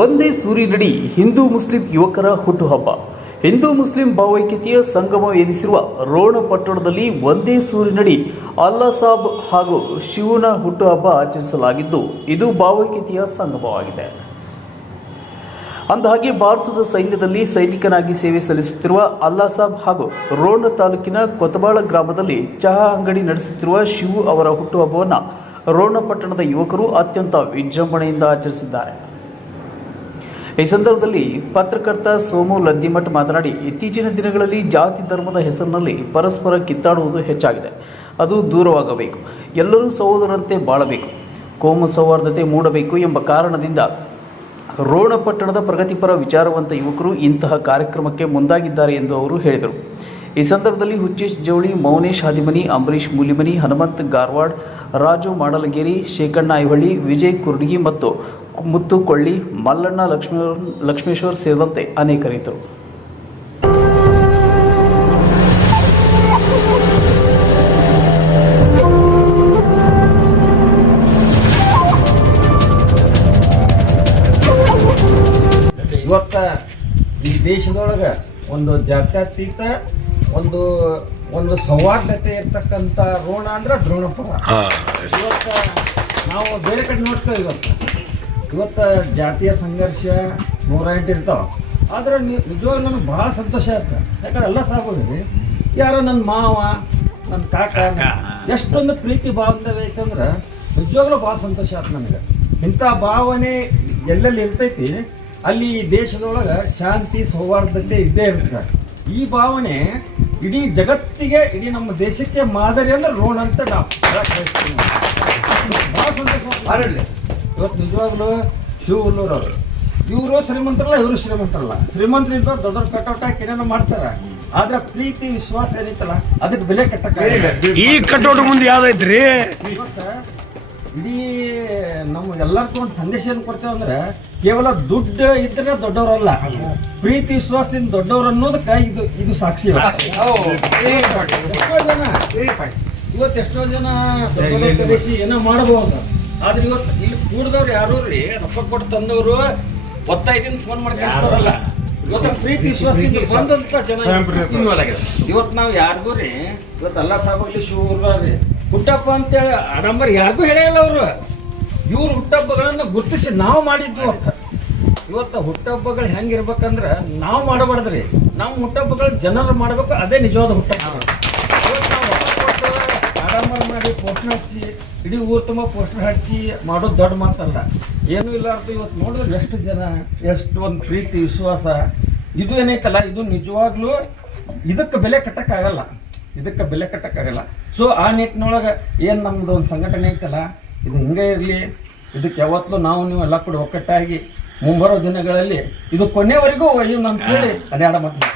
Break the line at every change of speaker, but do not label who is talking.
ಒಂದೇ ಸೂರಿನಡಿ ಹಿಂದೂ ಮುಸ್ಲಿಂ ಯುವಕರ ಹುಟ್ಟುಹಬ್ಬ. ಹಿಂದೂ ಮುಸ್ಲಿಂ ಭಾವೈಕ್ಯತೆಯ ಸಂಗಮ ಎನಿಸಿರುವ ರೋಣ ಪಟ್ಟಣದಲ್ಲಿ ಒಂದೇ ಸೂರಿನಡಿ ಅಲ್ಲಾ ಸಾಬ್ ಹಾಗೂ ಶಿವನ ಹುಟ್ಟುಹಬ್ಬ ಆಚರಿಸಲಾಗಿದ್ದು, ಇದು ಭಾವೈಕ್ಯತೆಯ ಸಂಗಮವಾಗಿದೆ. ಅಂದಹಾಗೆ, ಭಾರತದ ಸೈನ್ಯದಲ್ಲಿ ಸೈನಿಕನಾಗಿ ಸೇವೆ ಸಲ್ಲಿಸುತ್ತಿರುವ ಅಲ್ಲಾ ಸಾಬ್ ಹಾಗೂ ರೋಣ ತಾಲೂಕಿನ ಕೊತಬಾಳ ಗ್ರಾಮದಲ್ಲಿ ಚಹಾ ಅಂಗಡಿ ನಡೆಸುತ್ತಿರುವ ಶಿವು ಅವರ ಹುಟ್ಟುಹಬ್ಬವನ್ನು ರೋಣ ಪಟ್ಟಣದ ಯುವಕರು ಅತ್ಯಂತ ವಿಜೃಂಭಣೆಯಿಂದ ಆಚರಿಸಿದ್ದಾರೆ. ಈ ಸಂದರ್ಭದಲ್ಲಿ ಪತ್ರಕರ್ತ ಸೋಮು ಲದ್ದಿಮಠ್ ಮಾತನಾಡಿ, ಇತ್ತೀಚಿನ ದಿನಗಳಲ್ಲಿ ಜಾತಿ ಧರ್ಮದ ಹೆಸರಿನಲ್ಲಿ ಪರಸ್ಪರ ಕಿತ್ತಾಡುವುದು ಹೆಚ್ಚಾಗಿದೆ. ಅದು ದೂರವಾಗಬೇಕು. ಎಲ್ಲರೂ ಸಹೋದರಂತೆ ಬಾಳಬೇಕು. ಕೋಮು ಸೌಹಾರ್ದತೆ ಮೂಡಬೇಕು ಎಂಬ ಕಾರಣದಿಂದ ರೋಣ ಪಟ್ಟಣದ ಪ್ರಗತಿಪರ ವಿಚಾರವಂತ ಯುವಕರು ಇಂತಹ ಕಾರ್ಯಕ್ರಮಕ್ಕೆ ಮುಂದಾಗಿದ್ದಾರೆ ಎಂದು ಅವರು ಹೇಳಿದರು. ಈ ಸಂದರ್ಭದಲ್ಲಿ ಹುಚ್ಚೇಶ್ ಜವಳಿ, ಮೌನೇಶ್ ಹಾದಿಮನಿ, ಅಂಬರೀಶ್ ಮೂಲಿಮನಿ, ಹನುಮಂತ್ ಗಾರ್ವಾಡ್, ರಾಜು ಮಾಡಲಗೇರಿ, ಶೇಖಣ್ಣ ಐಹೊಳ್ಳಿ ವಿಜಯ್ ಕುರ್ಡಿಗಿ ಮತ್ತು ಮುತ್ತು ಕೊಳ್ಳಿ ಮಲ್ಲಣ್ಣ ಲಕ್ಷ್ಮೀ ಲಕ್ಷ್ಮೇಶ್ವರ್ ಸೇರಿದಂತೆ ಅನೇಕರಿದ್ದರು.
ಇವತ್ತ ಈ ದೇಶದೊಳಗ ಒಂದು ಜಾತ್ಯತೀತ ಒಂದು ಒಂದು ಸೌಹಾರ್ದತೆ ಇರ್ತಕ್ಕಂಥ ರೋಣ ಅಂದ್ರೆ ದ್ರೋಣಪುರ. ಇವತ್ತ ನಾವು ಬೇರೆ ಕಡೆ ನೋಡ್ತೇವೆ ಇವತ್ತು. ಇವತ್ತ ಜಾತಿಯ ಸಂಘರ್ಷ ನೂರ ಎಂಟು ಇರ್ತಾವ. ಆದ್ರೆ ನಿಜವಾಗ ನನಗೆ ಭಾಳ ಸಂತೋಷ ಆಯ್ತು. ಯಾಕಂದ್ರೆ ಎಲ್ಲ ಸಾಕೋದ್ರಿ ಯಾರೋ ನನ್ನ ಮಾವ ನನ್ನ ಕಾಕ ಎಷ್ಟೊಂದು ಪ್ರೀತಿ ಭಾವನೆ ಐತಂದ್ರೆ ನಿಜವಾಗ್ಲೂ ಭಾಳ ಸಂತೋಷ ಆಯ್ತು ನನಗೆ. ಇಂಥ ಭಾವನೆ ಎಲ್ಲೆಲ್ಲಿ ಇರ್ತೈತಿ ಅಲ್ಲಿ ಈ ದೇಶದೊಳಗೆ ಶಾಂತಿ ಸೌಹಾರ್ದತೆ ಇದ್ದೇ ಇರ್ತದೆ ಈ ಭಾವನೆ ಇಡೀ ಜಗತ್ತಿಗೆ ಇಡೀ ನಮ್ಮ ದೇಶಕ್ಕೆ ಮಾದರಿ ಅಂದ್ರೆ ರೋಣ ಅಂತ ನಾವು. ಭಾಳ ಸಂತೋಷ. ಇವತ್ತು ನಿಜವಾಗ್ಲೂ ಶಿವ ಉಲ್ಲೂರ್ ಅವರು. ಇವರು ಶ್ರೀಮಂತರಲ್ಲ ಇವರು ಶ್ರೀಮಂತರಲ್ಲ. ಶ್ರೀಮಂತರು ಇದ್ದವ್ರು ದೊಡ್ಡ ದೊಡ್ಡ ಕಟೌಟ್ ಹಾಕಿ ಏನೇನೋ ಮಾಡ್ತಾರೆ. ಆದ್ರೆ ಪ್ರೀತಿ ವಿಶ್ವಾಸ ಏನೈತಲ್ಲ ಅದಕ್ಕೆ ಬೆಲೆ ಕಟ್ಟಕ್ಕೆ
ಈ ಕಟೌಟ್ ಮುಂದೆ ಯಾವ್ದೈತ್ರಿ
ಇಡೀ ನಮ್ಗೆ ಎಲ್ಲರಿಗೂ ಒಂದು ಸಂದೇಶ ಏನು ಕೊಡ್ತೇವೆ ಅಂದ್ರೆ ಕೇವಲ ದುಡ್ಡು ಇದ್ರೆ ದೊಡ್ಡವರಲ್ಲ. ಪ್ರೀತಿ ವಿಶ್ವಾಸದಿಂದ ದೊಡ್ಡವರು ಅನ್ನೋದಕ್ಕೆ ಇದು ಇದು ಸಾಕ್ಷಿ ಎಷ್ಟೋ ಜನ ಇವತ್ತು ಎಷ್ಟೋ ಜನ ಏನೋ ಮಾಡಬಹುದು. ಆದ್ರೆ ಇವತ್ತು ಇಲ್ಲಿ ಕೂಡದವ್ರು ಯಾರು ರೀ ರೊಕ್ಕ ಕೊಟ್ಟು ತಂದವರು ಒತ್ತಾಯದಿಂದ ಫೋನ್ ಮಾಡಿ ಕಳಿಸ್ತಾರಲ್ಲ. ಇವತ್ತು ಪ್ರೀತಿ ವಿಶ್ವಾಸದಿಂದ ಬಂದಂತ ಜನ ಇವತ್ತು ನಾವು ಯಾರಿಗೂ ರೀ ಇವತ್ತು ಅಲ್ಲ ಸಾಬಲ್ಲಿ ಶಿವ ರೀ ಹುಟ್ಟಪ್ಪ ಅಂತೇಳಿ ಆಡಂಬರ್ ಯಾರಿಗೂ ಹೇಳಿಲ್ಲ ಅವರು. ಇವ್ರ ಹುಟ್ಟಹಬ್ಬಗಳನ್ನ ಗುರುತಿಸಿ ನಾವು ಮಾಡಿದ್ವಿ ಅಂತ ಇವತ್ತು ಹುಟ್ಟಹಬ್ಬಗಳು ಹೆಂಗಿರ್ಬೇಕಂದ್ರೆ ನಾವು ಮಾಡಬಾರ್ದ್ರಿ. ನಾವು ಹುಟ್ಟಹಬ್ಬಗಳು ಜನರು ಮಾಡಬೇಕು ಅದೇ ನಿಜವಾದ ಹುಟ್ಟಹಬ್ಬ ಇವತ್ತು ನಾವು ರೊಕ್ಕ ಕೊಟ್ಟು ಆಡಂಬರ ಮಾಡಿ ಪೋಸ್ಟರ್ ಹಚ್ಚಿ ಇಡೀ ಊರು ತುಂಬ ಪೋಸ್ಟರ್ ಹಚ್ಚಿ ಮಾಡೋದು ದೊಡ್ಡ ಮಾತಲ್ಲ. ಏನೂ ಇಲ್ಲ ಅಂತ ಇವತ್ತು ನೋಡಿದ್ರೆ ಎಷ್ಟು ಜನ ಎಷ್ಟು ಒಂದು ಪ್ರೀತಿ ವಿಶ್ವಾಸ. ಇದು ಏನೈತಲ್ಲ ಇದು ನಿಜವಾಗ್ಲೂ ಇದಕ್ಕೆ ಬೆಲೆ ಕಟ್ಟಕ್ಕಾಗಲ್ಲ. ಇದಕ್ಕೆ ಬೆಲೆ ಕಟ್ಟಕ್ಕಾಗಲ್ಲ. ಸೊ ಆ ನಿಟ್ಟಿನೊಳಗೆ ಏನು ನಮ್ಮದು ಒಂದು ಸಂಘಟನೆ ಐತಲ್ಲ ಇದು ಹಿಂಗೆ ಇರಲಿ. ಇದಕ್ಕೆ ಯಾವತ್ತೂ ನಾವು ನೀವು ಎಲ್ಲ ಕೂಡ ಒಕ್ಕಟ್ಟಾಗಿ ಮುಂಬರೋ ದಿನಗಳಲ್ಲಿ ಇದು ಕೊನೆವರೆಗೂ ನಮ್ಮ ಕೇಳಿ ಅದ್ಯಾಡ ಮಾತು